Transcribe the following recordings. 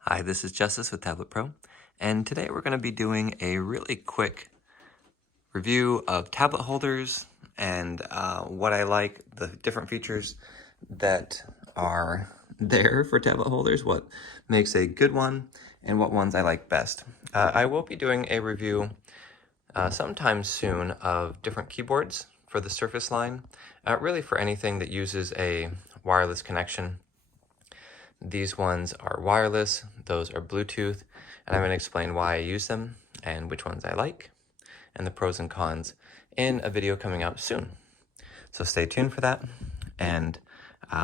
Hi, this is Justice with Tablet Pro, and today we're going to be doing a really quick review of tablet holders and what I like, the different features that are there for tablet holders, what makes a good one, and what ones I like best. I will be doing a review sometime soon of different keyboards for the Surface line, really for anything that uses a wireless connection. These ones are wireless, those are Bluetooth, and I'm going to explain why I use them and which ones I like, and the pros and cons in a video coming out soon. So stay tuned for that, and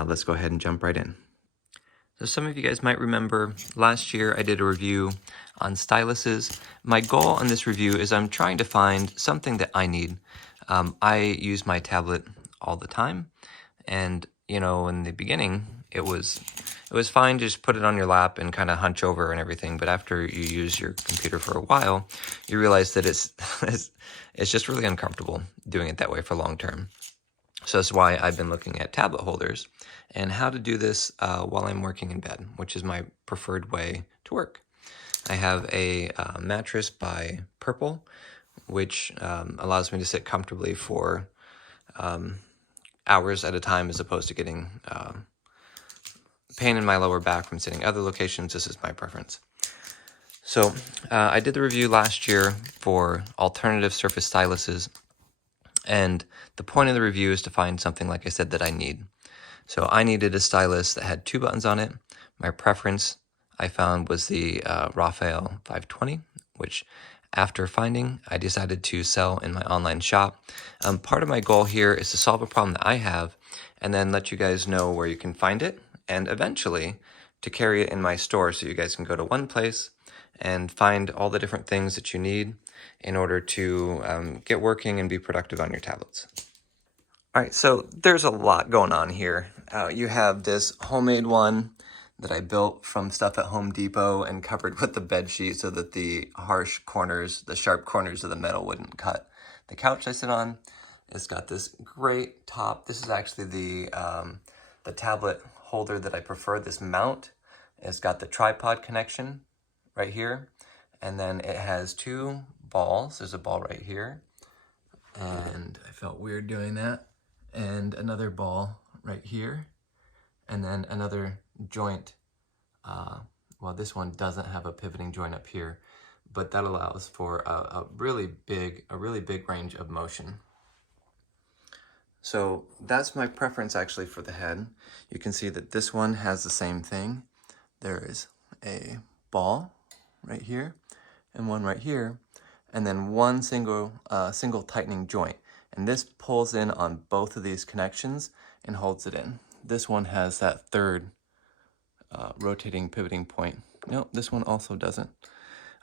let's go ahead and jump right in. So some of you guys might remember last year I did a review on styluses. My goal on this review is I'm trying to find something that I need. I use my tablet all the time, and you know, in the beginning it was fine to just put it on your lap and kind of hunch over and everything, but after you use your computer for a while, you realize that it's just really uncomfortable doing it that way for long term. So that's why I've been looking at tablet holders and how to do this while I'm working in bed, which is my preferred way to work. I have a mattress by Purple, which allows me to sit comfortably for hours at a time as opposed to getting pain in my lower back from sitting other locations. This is my preference. So I did the review last year for alternative Surface styluses, and the point of the review is to find something, like I said, that I need. So I needed a stylus that had 2 buttons on it. My preference, I found, was the Rebelle 520, which after finding, I decided to sell in my online shop. Part of my goal here is to solve a problem that I have and then let you guys know where you can find it, and eventually to carry it in my store so you guys can go to one place and find all the different things that you need in order to get working and be productive on your tablets. All right, so there's a lot going on here. You have this homemade one that I built from stuff at Home Depot and covered with the bed sheet so that the harsh corners, the sharp corners of the metal wouldn't cut the couch I sit on. It's got this great top. This is actually the tablet holder that I prefer, this mount. It's got the tripod connection right here, and then it has 2 balls. There's a ball right here, and I felt weird doing that, and another ball right here, and then another joint. Well, this one doesn't have a pivoting joint up here, but that allows for a really big range of motion. So that's my preference actually for the head. You can see that this one has the same thing. There is a ball right here and one right here, and then one single tightening joint. And this pulls in on both of these connections and holds it in. This one has that third rotating pivoting point. No, this one also doesn't.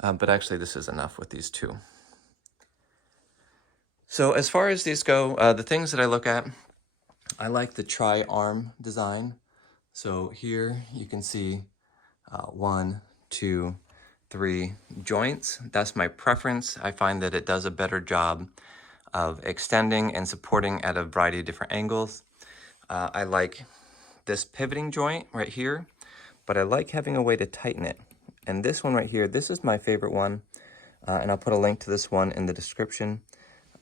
But actually this is enough with these 2. So as far as these go, the things that I look at, I like the tri-arm design. So here you can see 1, 2, 3 joints. That's my preference. I find that it does a better job of extending and supporting at a variety of different angles. I like this pivoting joint right here, but I like having a way to tighten it. And this one right here, this is my favorite one, and I'll put a link to this one in the description.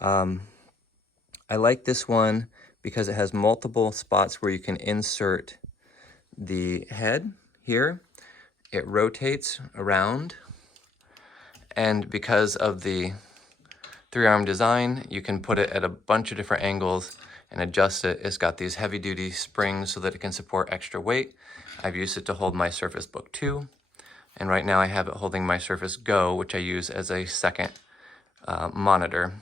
I like this one because it has multiple spots where you can insert the head here. It rotates around, and because of the 3-arm design, you can put it at a bunch of different angles and adjust it. It's got these heavy-duty springs so that it can support extra weight. I've used it to hold my Surface Book 2, and right now I have it holding my Surface Go, which I use as a second monitor,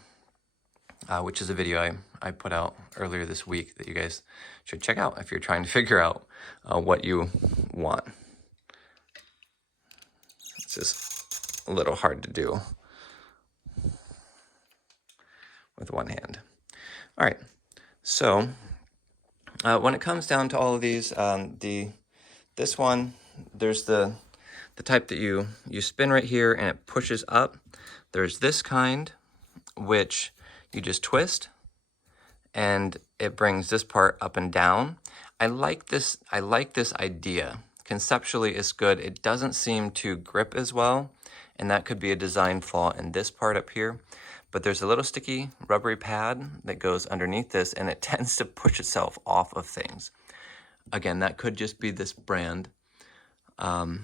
which is a video I put out earlier this week that you guys should check out if you're trying to figure out what you want. It's just a little hard to do with one hand. All right, so when it comes down to all of these, this one, there's the type that you spin right here and it pushes up. There's this kind, which you just twist and it brings this part up and down. I like this idea conceptually it's good. It doesn't seem to grip as well, and that could be a design flaw in this part up here. But there's a little sticky rubbery pad that goes underneath this, and it tends to push itself off of things. Again, that could just be this brand. But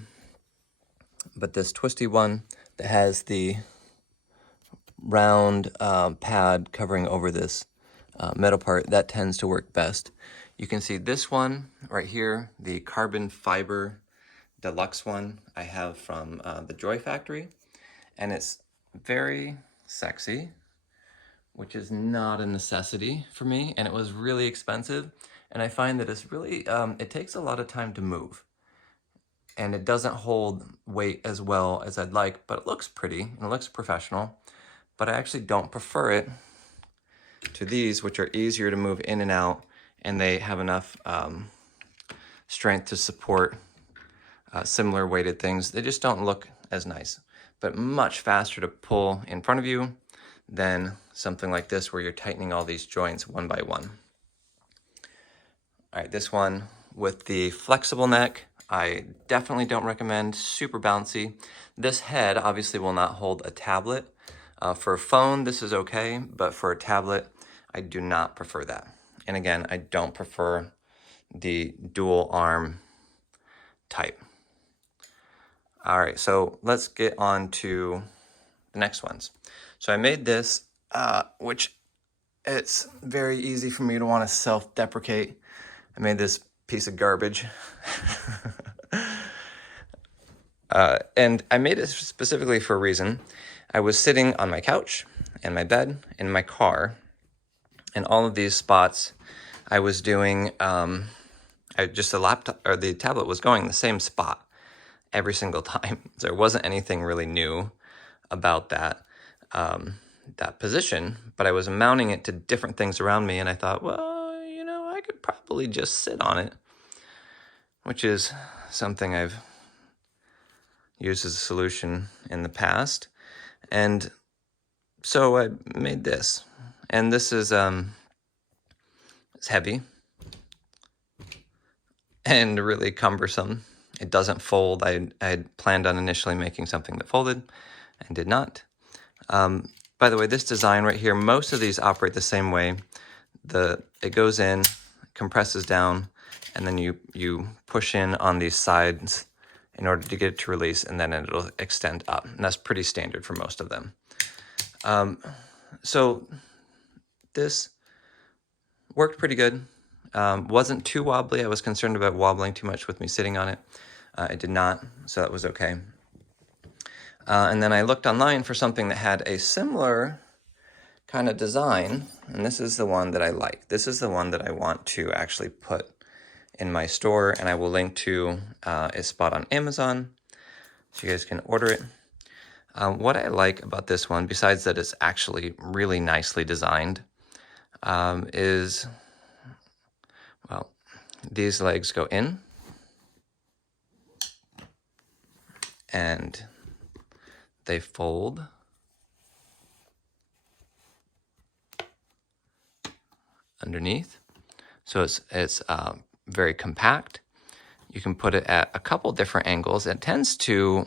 this twisty one that has the round pad covering over this metal part, that tends to work best. You can see this one right here, the carbon fiber deluxe one I have from the Joy Factory, and it's very sexy, which is not a necessity for me, and it was really expensive, and I find that it's really, it takes a lot of time to move, and it doesn't hold weight as well as I'd like, but it looks pretty, and it looks professional, but I actually don't prefer it to these, which are easier to move in and out, and they have enough strength to support similar weighted things. They just don't look as nice, but much faster to pull in front of you than something like this where you're tightening all these joints one by one. All right, this one with the flexible neck, I definitely don't recommend. Super bouncy. This head obviously will not hold a tablet. For a phone, this is okay, but for a tablet, I do not prefer that. And again, I don't prefer the dual arm type. All right, so let's get on to the next ones. So I made this, which it's very easy for me to want to self-deprecate. I made this piece of garbage. And I made it specifically for a reason. I was sitting on my couch and my bed in my car, and all of these spots I was doing, the laptop or the tablet was going the same spot every single time. So there wasn't anything really new about that position, but I was mounting it to different things around me, and I thought, well, you know, I could probably just sit on it, which is something I've used as a solution in the past. And so I made this, and this is it's heavy and really cumbersome. It doesn't fold. I had planned on initially making something that folded and did not. By the way, this design right here, most of these operate the same way. It goes in, compresses down, and then you push in on these sides in order to get it to release, and then it'll extend up. And that's pretty standard for most of them. So this worked pretty good. Wasn't too wobbly. I was concerned about wobbling too much with me sitting on it. It did not, so that was okay. And then I looked online for something that had a similar kind of design, and this is the one that I like. This is the one that I want to actually put in my store, and I will link to a spot on Amazon so you guys can order it. What I like about this one, besides that it's actually really nicely designed, is, well, these legs go in, and they fold underneath. So it's very compact. You can put it at a couple different angles. It tends to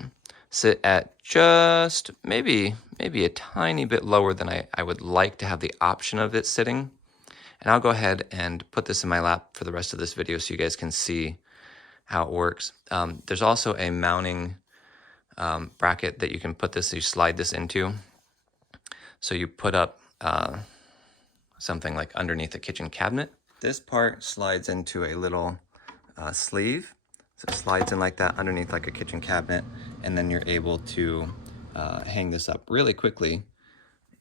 sit at just maybe a tiny bit lower than I would like to have the option of it sitting. And I'll go ahead and put this in my lap for the rest of this video so you guys can see how it works. There's also a mounting bracket that you can put this, you slide this into. So you put up something like underneath a kitchen cabinet. This part slides into a little sleeve. So it slides in like that underneath like a kitchen cabinet, and then you're able to hang this up really quickly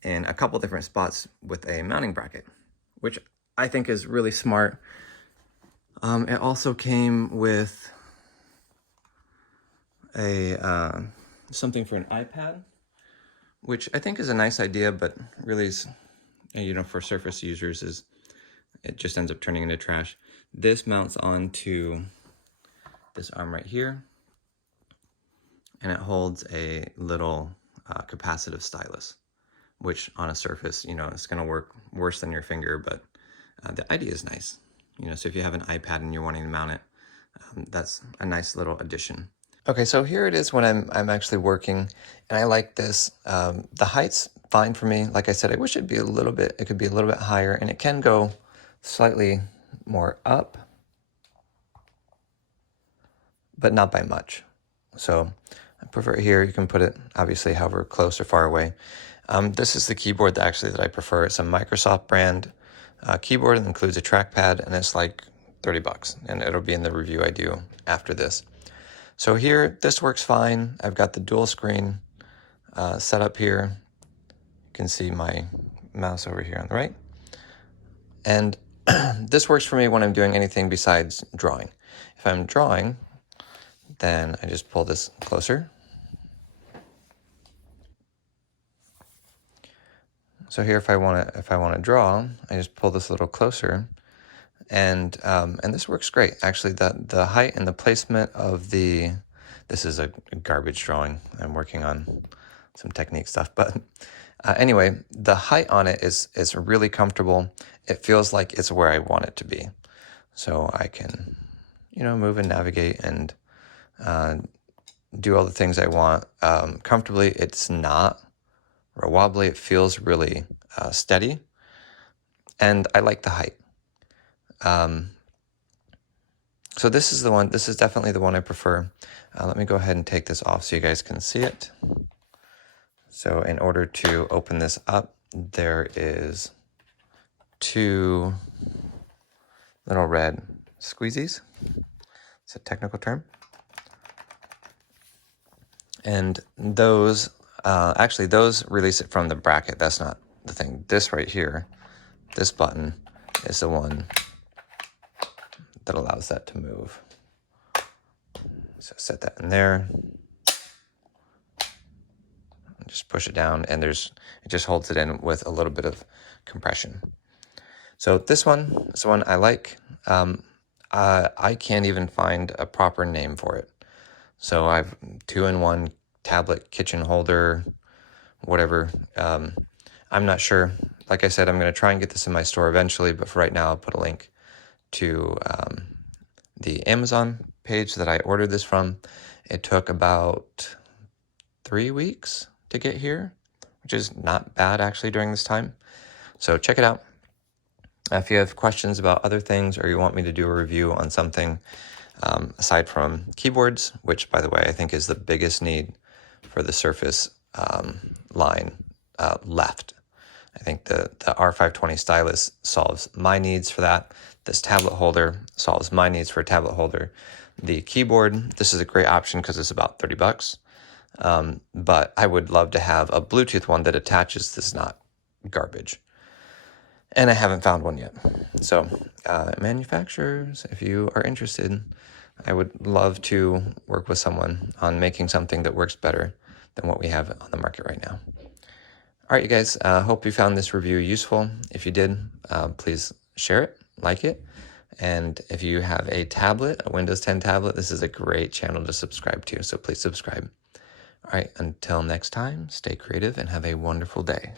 in a couple different spots with a mounting bracket, which I think is really smart. It also came with a something for an iPad, which I think is a nice idea, but really is, you know, for Surface users it just ends up turning into trash. This mounts onto this arm right here, and it holds a little capacitive stylus, which on a Surface, you know, it's going to work worse than your finger, but the idea is nice. You know, so if you have an iPad and you're wanting to mount it That's a nice little addition. Okay, so here it is when I'm actually working, and I like this. The height's fine for me. Like I said, I wish it could be a little bit higher, and it can go slightly more up, but not by much. So I prefer it here. You can put it obviously however close or far away. This is the keyboard that I prefer. It's a Microsoft brand keyboard. It includes a trackpad, and it's like $30, and it'll be in the review I do after this. So here, this works fine. I've got the dual screen set up here. You can see my mouse over here on the right. And this works for me when I'm doing anything besides drawing. If I'm drawing, then I just pull this closer. So here, if I want to draw, I just pull this a little closer, and this works great. Actually, the height and the placement of this is a garbage drawing. I'm working on some technique stuff, but anyway, the height on it is really comfortable. It feels like it's where I want it to be, so I can, move and navigate and do all the things I want comfortably. It's not real wobbly. It feels really steady, and I like the height. So this is the one. This is definitely the one I prefer. Let me go ahead and take this off so you guys can see it. So in order to open this up, there is 2 little red squeezies. It's a technical term. And those, actually those release it from the bracket. That's not the thing. This right here, this button is the one that allows that to move. So set that in there. Just push it down, and it just holds it in with a little bit of compression. So this one is the one I like. I can't even find a proper name for it. So I've 2-in-1 tablet kitchen holder, whatever. I'm not sure. Like I said, I'm going to try and get this in my store eventually, but for right now, I'll put a link to the Amazon page that I ordered this from. It took about 3 weeks to get here, which is not bad actually during this time. So check it out. If you have questions about other things, or you want me to do a review on something aside from keyboards, which by the way I think is the biggest need for the Surface line left. I think the R520 stylus solves my needs for that. This tablet holder solves my needs for a tablet holder. The keyboard, this is a great option because it's about $30. But I would love to have a Bluetooth one that attaches that's not garbage. And I haven't found one yet. So manufacturers, if you are interested, I would love to work with someone on making something that works better than what we have on the market right now. All right, you guys, hope you found this review useful. If you did, please share it, like it. And if you have a tablet, a Windows 10 tablet, this is a great channel to subscribe to, so please subscribe. All right, until next time, stay creative and have a wonderful day.